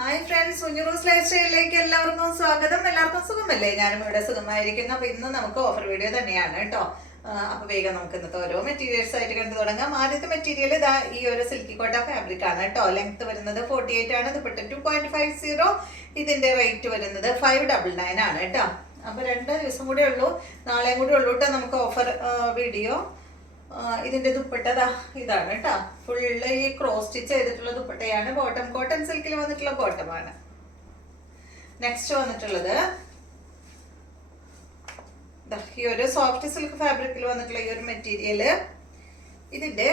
Hi friends, കുഞ്ഞുറൂസ് life സ്റ്റൈലിലേക്ക് എല്ലാവർക്കും സ്വാഗതം. എല്ലാവർക്കും സുഖമല്ലേ? ഞാനും ഇവിടെ സുഖമായിരിക്കുന്നു. അപ്പൊ ഇന്ന് നമുക്ക് ഓഫർ വീഡിയോ തന്നെയാണ് കേട്ടോ. അപ്പൊ വേഗം നമുക്ക് ഇന്നത്തെ ഓരോ മെറ്റീരിയൽസ് ആയിട്ട് കണ്ടു തുടങ്ങാം. ആദ്യത്തെ മെറ്റീരിയൽ ഇതാ ഈ ഒരു സിൽക്കി കോട്ട ഫാബ്രിക് ആണ് കേട്ടോ. ലെങ്ത് വരുന്നത് 48 ആണ്. ദുപ്പട്ട 2.50. ഇതിന്റെ റേറ്റ് വരുന്നത് 599 ആണ് കേട്ടോ. അപ്പൊ 2 ദിവസം കൂടെ ഉള്ളൂ, നാളെയും കൂടെ ഉള്ളൂ കേട്ടോ നമുക്ക് ഓഫർ വീഡിയോ. ഇതിന്റെ ദുപ്പട്ട ഇതാണ് കേട്ടോ. ഫുള്ള് ഈ ക്രോസ് സ്റ്റിച്ച് ചെയ്തിട്ടുള്ള ദുപ്പട്ടയാണ്. ബോട്ടം കോട്ടൺ സിൽക്കിൽ വന്നിട്ടുള്ള ബോട്ടമാണ്. നെക്സ്റ്റ് വന്നിട്ടുള്ളത് ഈ ഒരു സോഫ്റ്റ് സിൽക്ക് ഫാബ്രിക്കിൽ വന്നിട്ടുള്ള ഈ ഒരു മെറ്റീരിയല്. ഇതിന്റെ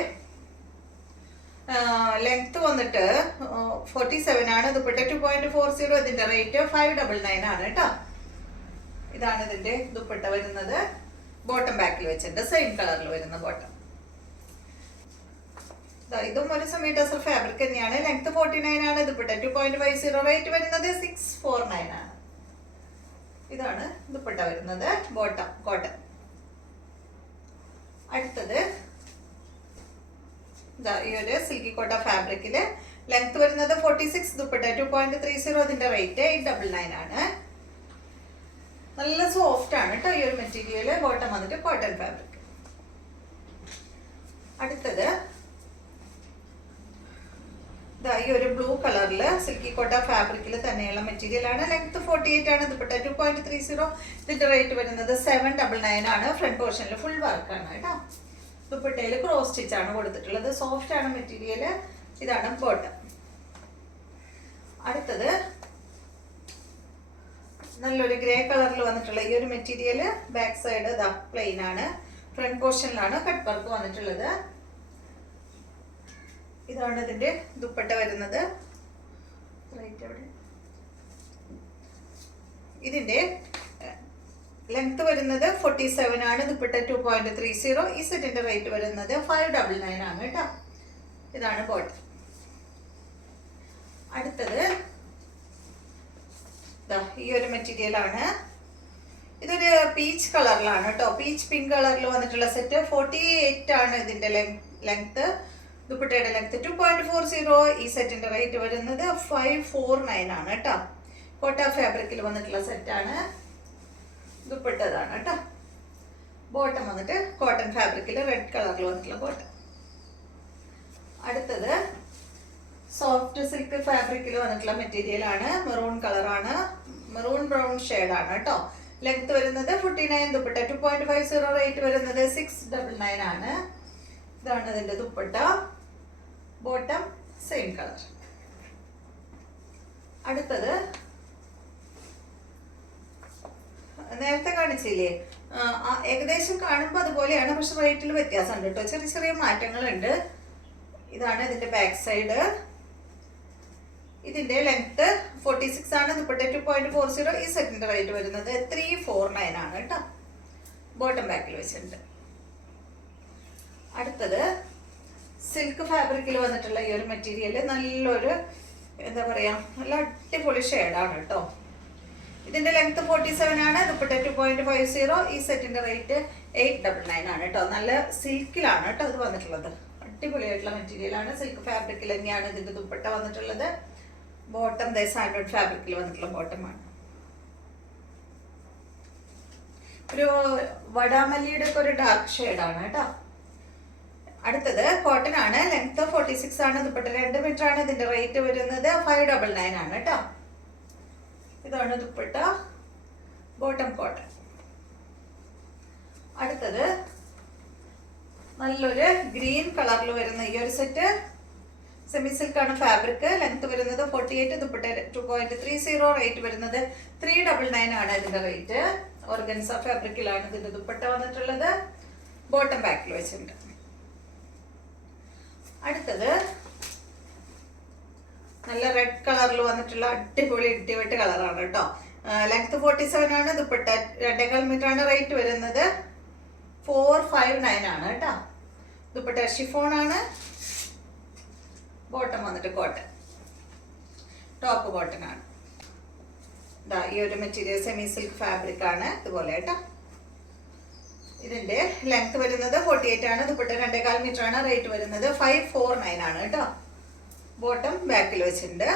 ലെങ്ത് വന്നിട്ട് 47 ആണ്. ദുപ്പട്ട 2.40. ഇതിന്റെ റേറ്റ് 599 ആണ് കേട്ടോ. ഇതാണ് ഇതിന്റെ ദുപ്പട്ട വരുന്നത്. ബോട്ടം ബാക്കിൽ വെച്ചിട്ടുണ്ട്, സെയിം കളറിൽ വരുന്ന ബോട്ടം. ഇതും ഒരു സെമി ടസർ ഫാബ്രിക് തന്നെയാണ്. ലെങ്ത് 49 ആണ്. ദുപ്പട്ട 2.50. റേറ്റ് വരുന്നത് 649 ആണ്. ഇതാണ് ദുപ്പട്ട വരുന്നത്, ബോട്ടം കോട്ടൺ. അടുത്തത് ഈ ഒരു സിൽക്കി കോട്ട ഫാബ്രിക്കില് ലെങ്ത് വരുന്നത് 46. ദുപ്പട്ട 2.30. ഇതിന്റെ റേറ്റ് 899 ആണ്. നല്ല സോഫ്റ്റ് ആണ് കേട്ടോ ഈ ഒരു മെറ്റീരിയൽ. ബോട്ടം വന്നിട്ട് കോട്ടൺ ഫാബ്രിക്. അടുത്തത് ഈ ഒരു ബ്ലൂ കളറില് സിൽക്കി കോട്ട ഫാബ്രിക്കിൽ തന്നെയുള്ള മെറ്റീരിയൽ ആണ്. ലെങ്ത് 48 ആണ്. ദുപ്പട്ട 2.30. ഇതിന്റെ റേറ്റ് വരുന്നത് 799 ആണ്. ഫ്രണ്ട് പോർഷനിൽ ഫുൾ വർക്കാണ് കേട്ടോ. ദുപ്പട്ടയിൽ ക്രോസ് സ്റ്റിച്ച് ആണ് കൊടുത്തിട്ടുള്ളത്. സോഫ്റ്റ് ആണ് മെറ്റീരിയൽ. ഇതാണ് ബോട്ടം. അടുത്തത് നല്ലൊരു ഗ്രേ കളറിൽ വന്നിട്ടുള്ള ഈ ഒരു മെറ്റീരിയൽ. ബാക്ക് സൈഡ് പ്ലെയിൻ ആണ്. ഫ്രണ്ട് പോർഷനിലാണ് കട്ട് വർക്ക് വന്നിട്ടുള്ളത്. ഇതാണ് ഇതിന്റെ ദുപ്പട്ട വരുന്നത്. ഇതിന്റെ ലെങ്ത് വരുന്നത് 47 ആണ്. ദുപ്പട്ട 2.30. ഈ സെറ്റിന്റെ റേറ്റ് വരുന്നത് 599 ആണ് കേട്ടോ. ഇതാണ് ബോട്ടം. അടുത്തത് ഈ ഒരു മെറ്റീരിയൽ ആണ്. ഇതൊരു പീച്ച് കളറിലാണ് കേട്ടോ. പീച്ച് പിങ്ക് കളറിൽ വന്നിട്ടുള്ള സെറ്റ്. 48 ആണ് ഇതിന്റെ ലെങ്ത്. ദുപ്പട്ടയുടെ ലെങ്ത് 2.40. ഈ സെറ്റിന്റെ റേറ്റ് വരുന്നത് 549 ആണ് കേട്ടോ. കോട്ട ഫാബ്രിക്കിൽ വന്നിട്ടുള്ള സെറ്റാണ്. ദുപ്പട്ടതാണ് കേട്ടോ. ബോട്ടം വന്നിട്ട് കോട്ടൺ ഫാബ്രിക്കിൽ റെഡ് കളറിൽ വന്നിട്ടുള്ള ബോട്ടം. അടുത്തത് സോഫ്റ്റ് സിൽക്ക് ഫാബ്രിക്കിൽ വന്നിട്ടുള്ള മെറ്റീരിയൽ ആണ്. മെറൂൺ കളറാണ്. മെറൂൺ ബ്രൗൺ ഷെയ്ഡാണ് കേട്ടോ. ലെങ്ത് വരുന്നത് 49. ദുപ്പട്ട 2.50. റേറ്റ് വരുന്നത് 699 ആണ്. ഇതാണ് ഇതിന്റെ ദുപ്പട്ട. Bottom same colour. അടുത്തത് നേരത്തെ കാണിച്ചില്ലേ, ഏകദേശം കാണുമ്പോൾ അതുപോലെയാണ്, പക്ഷെ റേറ്റിൽ വ്യത്യാസമുണ്ട് കേട്ടോ. ചെറിയ ചെറിയ മാറ്റങ്ങളുണ്ട്. ഇതാണ് ഇതിന്റെ ബാക്ക് സൈഡ്. ഇതിന്റെ ലെങ്ത് 46 ആണ്. ദുപ്പട്ട 2.40. ഈ സെറ്റിന്റെ റേറ്റ് വരുന്നത് 349 ആണ് കേട്ടോ. ബോട്ടം ബാക്കിൽ വെച്ചിട്ടുണ്ട്. അടുത്തത് സിൽക്ക് ഫാബ്രിക്കിൽ വന്നിട്ടുള്ള ഈ ഒരു മെറ്റീരിയൽ. നല്ലൊരു എന്താ പറയാ, നല്ല അടിപൊളി ഷെയ്ഡാണ് കേട്ടോ. ഇതിന്റെ ലെങ്ത് 47 ആണ്. ദുപ്പട്ട 2.50. ഈ സെറ്റിന്റെ റേറ്റ് 899 ആണ് കേട്ടോ. നല്ല സിൽക്കിലാണ് കേട്ടോ ഇത് വന്നിട്ടുള്ളത്. അടിപൊളിയായിട്ടുള്ള മെറ്റീരിയൽ ആണ്. സിൽക്ക് ഫാബ്രിക്കിൽ തന്നെയാണ് ഇതിന്റെ ദുപ്പട്ട വന്നിട്ടുള്ളത്. ബോട്ടം സാൻഡോൺ ഫാബ്രിക്കിൽ വന്നിട്ടുള്ള ബോട്ടമാണ്. ഒരു വടാമല്ലിയുടെ ഒക്കെ ഒരു ഡാർക്ക് ഷെയ്ഡാണ് കേട്ടോ. അടുത്തത് കോട്ടൺ ആണ്. ലെങ്ത് 46 ആണ്. ദുപ്പട്ട 2 മീറ്റർ ആണ്. ഇതിന്റെ റേറ്റ് വരുന്നത് 599 ആണ് കേട്ടോ. ഇതാണ് ദുപ്പട്ട. Bottom cotton. അടുത്തത് നല്ലൊരു ഗ്രീൻ കളറിൽ വരുന്ന ഈ ഒരു സെറ്റ്. സെമി സിൽക്ക് ആണ് ഫാബ്രിക്. ലെങ്ത് വരുന്നത് 48. ദുപ്പട്ട 2.30. റേറ്റ് വരുന്നത് 399 ആണ് ഇതിന്റെ റേറ്റ്. ഓർഗൻസ ഫാബ്രിക്കിലാണ് ഇതിന്റെ ദുപ്പട്ട വന്നിട്ടുള്ളത്. ബോട്ടം ബാക്കിൽ വെച്ചിട്ടുണ്ട്. അടുത്തത് നല്ല റെഡ് കളറിൽ വന്നിട്ടുള്ള അടിപൊളി ഇടിവെട്ട് കളറാണ് കേട്ടോ. ലെങ്ത് 47 ആണ്. ദുപ്പട്ട 2.25 മീറ്റർ ആണ്. റേറ്റ് വരുന്നത് 459 ആണ് കേട്ടോ. ദുപ്പട്ട ഷിഫോൺ ആണ്. ബോട്ടം വന്നിട്ട് കോട്ടൺ. ടോപ്പ് കോട്ടൺ ആണ്. ഈ ഒരു മെറ്റീരിയൽ സെമി സിൽക്ക് ഫാബ്രിക് ആണ്. ഇതുപോലെ കേട്ടോ. ഇതിന്റെ ലെങ്ത് വരുന്നത് 48 ആണ്. ദുപ്പട്ട 2.25 മീറ്റർ ആണ്. റേറ്റ് വരുന്നത് 549 ആണ് കേട്ടോ. ബോട്ടം ബാക്കിൽ വെച്ചിട്ടുണ്ട്.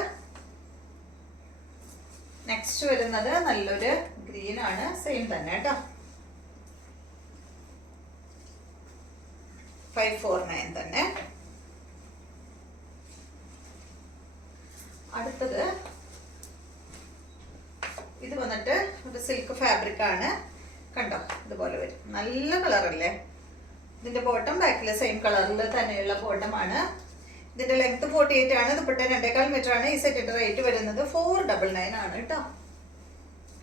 നെക്സ്റ്റ് വരുന്നത് നല്ലൊരു ഗ്രീൻ ആണ്, സെയിം തന്നെ കേട്ടോ. 549 തന്നെ. അടുത്തത് ഇത് വന്നിട്ട് ഒരു സിൽക്ക് ഫാബ്രിക് ആണ്, കണ്ടോ ഇതുപോലെ വരും. നല്ല കളറല്ലേ. ഇതിന്റെ ബോട്ടം ബാക്കിൽ സെയിം കളറിൽ തന്നെയുള്ള ബോട്ടമാണ്. ഇതിന്റെ ലെങ്ത് 48 ആണ്, ദുപ്പട്ട 2.25 മീറ്റർ ആണ്. ഈ സെറ്റിന്റെ റേറ്റ് വരുന്നത് 499 ആണ് കേട്ടോ.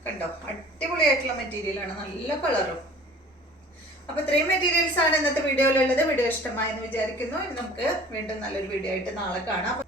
കണ്ടോ അടിപൊളിയായിട്ടുള്ള മെറ്റീരിയൽ ആണ്, നല്ല കളറും. അപ്പൊ ഇത്രയും മെറ്റീരിയൽസ് ആണ് ഇന്നത്തെ വീഡിയോയിലുള്ളത്. വീഡിയോ ഇഷ്ടമായെന്ന് വിചാരിക്കുന്നു. ഇനി നമുക്ക് വീണ്ടും നല്ലൊരു വീഡിയോ ആയിട്ട് നാളെ കാണാം.